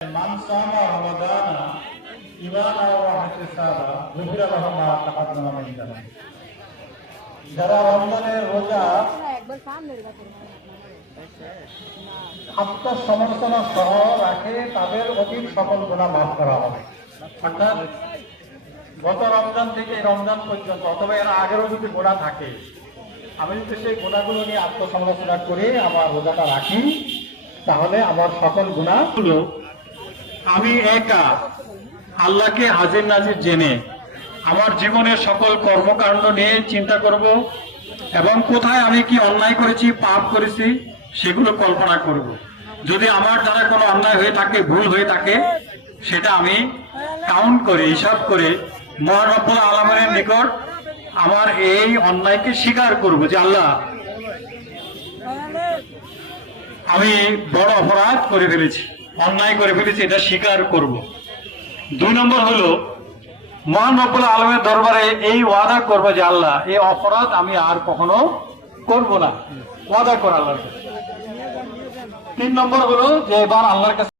মান সামা রমাদানা ঈমানা ওয়া ইহতিসাবা গুফিরা লাহু মা তাকাদ্দামা মিন যানবি। যারা রমজানের রোজা আত্মসমর্পণা সহ রাখে তাদের অতীত সকল গুনাহ মাফ করা হবে। অর্থাৎ গত রমজান থেকে রমজান পর্যন্ত অথবা এর আগেরও যদি গুনাহ থাকে, আমি যদি সেই গুনাহগুলো নিয়ে আত্মসমালোচনা করে আমার রোজাটা রাখি, তাহলে আমার সকল গুনাহগুলো আমি একা আল্লাহকে হাজির নাজির জেনে আমার জীবনের সকল কর্মকাণ্ড নিয়ে চিন্তা করব এবং কোথায় আমি কি অন্যায় করেছি, পাপ করেছি সেগুলো কল্পনা করব। যদি আমার দ্বারা কোনো অন্যায় হয়ে থাকে, ভুল হয়ে থাকে, সেটা আমি কাউন্ট করে হিসাব করে মহান রব্বুল আলামিনের নিকট আমার এই অন্যায়কে স্বীকার করব যে আল্লাহ আমি বড় অপরাধ করে ফেলেছি, অন্যায় করে ফেলেছি, এটা স্বীকার করব। 2 নম্বর হলো মহান রব্বুল আলামিনের দরবারে এই ওয়াদা করব যে আল্লাহ এই অপরাধ আমি আর কখনো করব না, ওয়াদা করা আল্লাহর কাছে। 3 নম্বর হলো যে এবার আল্লাহর কাছে